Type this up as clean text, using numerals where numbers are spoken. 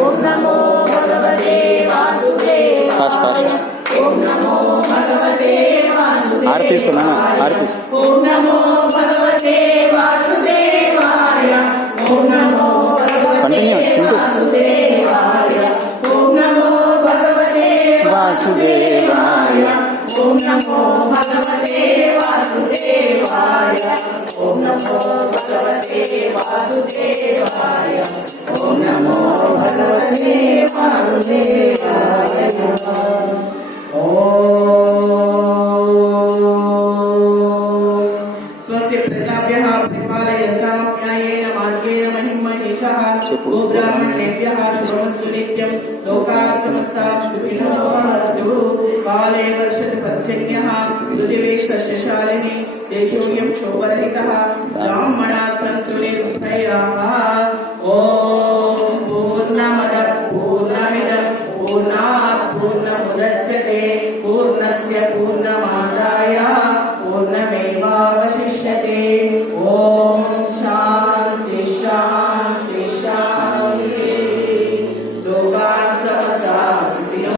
ఓం నమో భగవతే వాసుదేవాయ. Fast fast. ఓం నమో భగవతే వాసుదేవాయ. ఆరు తీసుకున్నా, ఆరు తీసుకు. ఓం నమో భగవతే వాసుదేవాయ. ఓం నమో భగవతే వాసుదేవాయ. ఓం నమో భగవతే వాసుదేవాయ. ఓం నమో భగవతే వాసుదేవాయ. ఓం నమో భగవతే వాసుదేవాయ. ఓం నమో భగవతే వాసుదేవాయ. स्वस्ति प्रजाभ्यः परिपालयन्तां न्यायेन मार्गेण महिमहेशः. गोब्राह्मणेभ्यः शुभमस्तु नित्यं. लोकाः समस्ताः सुखिनो भवन्तु. काले वर्षति पर्जन्यः पृथिवी सस्यशालिनी. देशोऽयं शोभरहितः. ब्राह्मणाः सन्तु निर्भयाः.